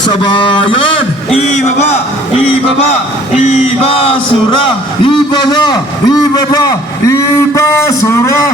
Sa bayan, ibaba, ibaba, ibasura. Ibaba, ibaba, ibasura.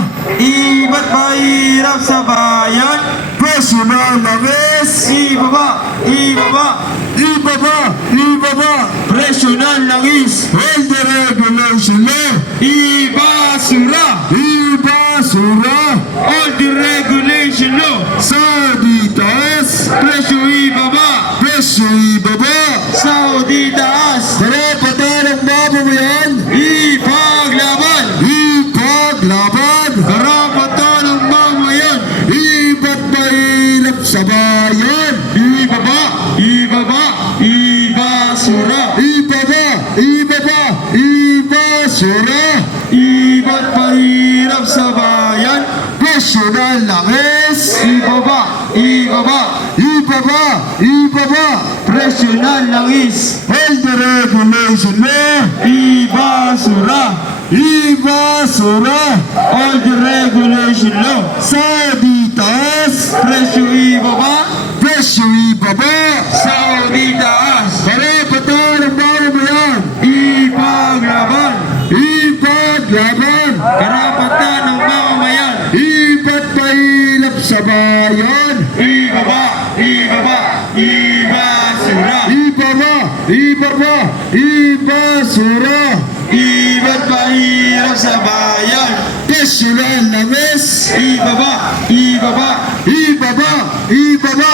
Iba't mahirap sa bayan. Presyo ng langis. Ibaba, ibaba, Ibaba, ibaba. presyo ng langis. All the regulation law. Ibasura, Ibasura. all the regulation law. Saudi taas. Presyo ibaba, Presyo ibaba. Saudi taas. Karapatan ng mamamayan. Ipaglaban, Ipaglaban. karapatan ng mamayan. Iba't mahirap sa bayan. Ibaba, ibaba, ibasura. Ibaba, ibaba, ibasura. Iba't mahirap sa bayan. Presyo ng langis. Ibaba, ibaba, Ibaba, ibaba. presyo ng langis. All the regulation law. Ibasura, Ibasura. all the regulation law. Saudi taas. Presyo ibaba, Presyo ibaba. Saudi taas. Karapatan ng mamamayan. Ipaglaban, Ipaglaban. karapatan ng mamamayan. Iba't mahirap sa bayan. Ibaba, ibaba, ibasura. Ibaba, ibaba, ibasura. Iba't mahirap sa bayan. Presyo ng langis. Ibaba, ibaba, Ibaba, ibaba.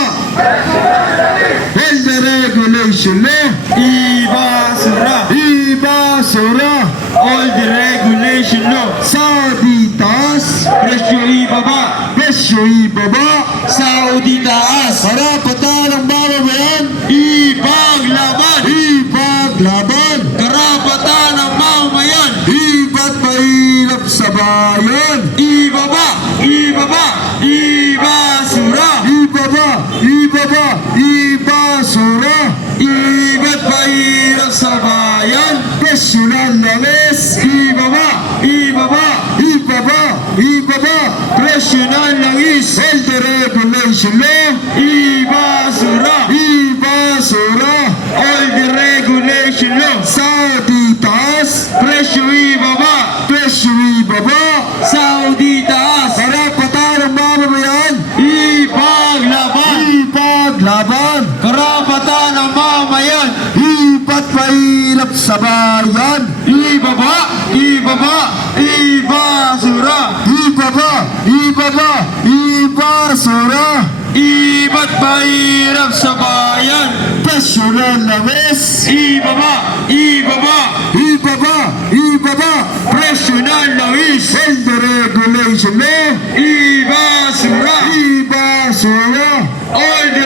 All the regulation law. ibasura. Ibasura. All the regulation law. Saudi taas. Presyo ibaba, Presyo ibaba. Saudi taas. Karapatan ng mamamayan. Ipaglaban, Ipaglaban. karapatan ng mamamayan. Iba't mahirap sa bayan. Ibaba, ibaba, ibasura. Ibaba, ibaba, ibasura. Iba't mahirap sa bayan. Presyo ng langis. Ibaba, ibaba, Ibaba, ibaba. presyo ng langis. All the regulation law. Ibasura, Ibasura. all the regulation law. Saudi taas. Presyo ibaba, Presyo ibaba. Saudi taas. Karapatan ng mamamayan. Ipaglaban, Ipaglaban. karapatan ng mamamayan. Iba't mahirap sa bayan. Ibaba, ibaba, ibasura. Ibaba, ibaba, ibasura. Iba't mahirap sa bayan. Presyo ng langis. Ibaba, ibaba, Ibaba, ibaba. presyo ng langis. All the regulation law. Ibasura, Ibasura. all the